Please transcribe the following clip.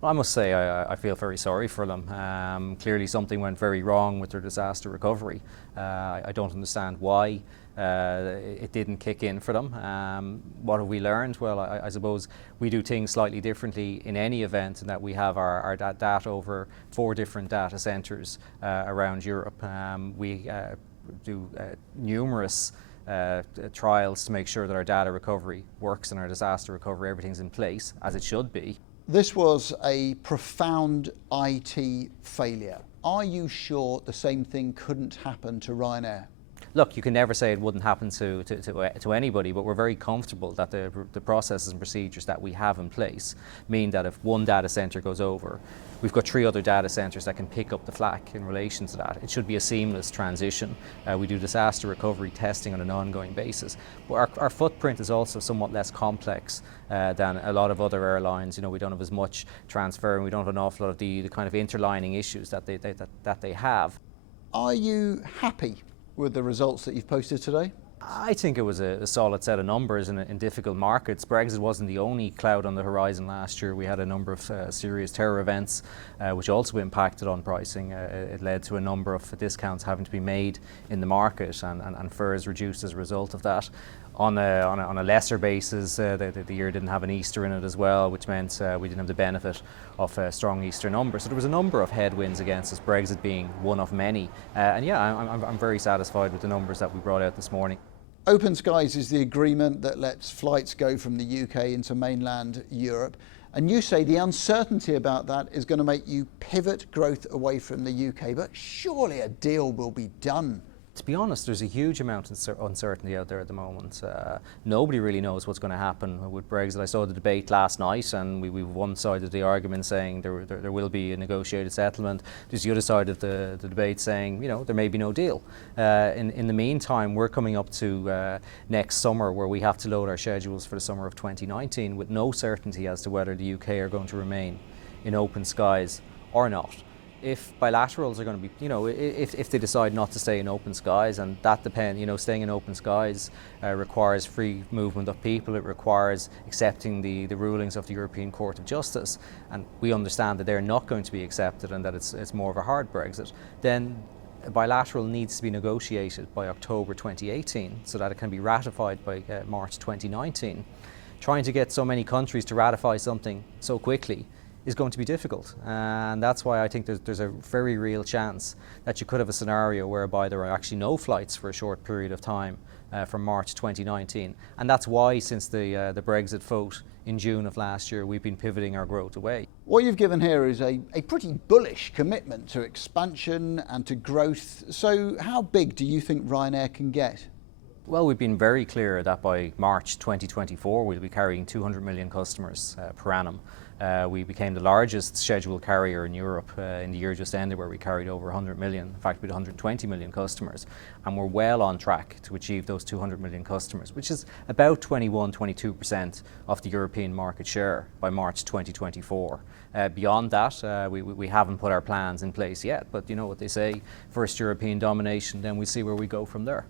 Well, I must say I feel very sorry for them. Clearly something went very wrong with their disaster recovery. I don't understand why it didn't kick in for them. What have we learned? Well, I suppose we do things slightly differently in any event, in that we have our data over 4 different data centres around Europe. We do numerous trials to make sure that our data recovery works and our disaster recovery, everything's in place as it should be. This was a profound IT failure. Are you sure the same thing couldn't happen to Ryanair? Look, you can never say it wouldn't happen to anybody, but we're very comfortable that the processes and procedures that we have in place mean that if one data centre goes over, we've got 3 other data centres that can pick up the slack in relation to that. It should be a seamless transition. We do disaster recovery testing on an ongoing basis. But our footprint is also somewhat less complex than a lot of other airlines. You know, we don't have as much transfer, and we don't have an awful lot of the kind of interlining issues that they have. Are you happy with the results that you've posted today? I think it was a solid set of numbers in difficult markets. Brexit wasn't the only cloud on the horizon last year. We had a number of serious terror events which also impacted on pricing. It led to a number of discounts having to be made in the market, and fares reduced as a result of that. On a lesser basis, the year didn't have an Easter in it as well, which meant we didn't have the benefit of strong Easter numbers. So there was a number of headwinds against us, Brexit being one of many. And yeah, I'm very satisfied with the numbers that we brought out this morning. Open Skies is the agreement that lets flights go from the UK into mainland Europe. And you say the uncertainty about that is going to make you pivot growth away from the UK. But surely a deal will be done. To be honest, there's a huge amount of uncertainty out there at the moment. Nobody really knows what's going to happen with Brexit. I saw the debate last night, and we one side of the argument saying there will be a negotiated settlement. There's the other side of the debate saying, you know, there may be no deal. In the meantime, we're coming up to next summer, where we have to load our schedules for the summer of 2019 with no certainty as to whether the UK are going to remain in open skies or not. If bilaterals are going to be, you know, if they decide not to stay in open skies, and that depends, you know, staying in open skies requires free movement of people, it requires accepting the rulings of the European Court of Justice, and we understand that they're not going to be accepted and that it's more of a hard Brexit, then a bilateral needs to be negotiated by October 2018 so that it can be ratified by March 2019. Trying to get so many countries to ratify something so quickly is going to be difficult, and that's why I think there's a very real chance that you could have a scenario whereby there are actually no flights for a short period of time from March 2019, and that's why since the Brexit vote in June of last year we've been pivoting our growth away. What you've given here is a pretty bullish commitment to expansion and to growth. So how big do you think Ryanair can get? Well, we've been very clear that by March 2024 we'll be carrying 200 million customers per annum. We became the largest scheduled carrier in Europe in the year just ended, where we carried over 100 million, in fact we had 120 million customers, and we're well on track to achieve those 200 million customers, which is about 21-22% of the European market share by March 2024. Beyond that, we haven't put our plans in place yet, but you know what they say, first European domination, then we see where we go from there.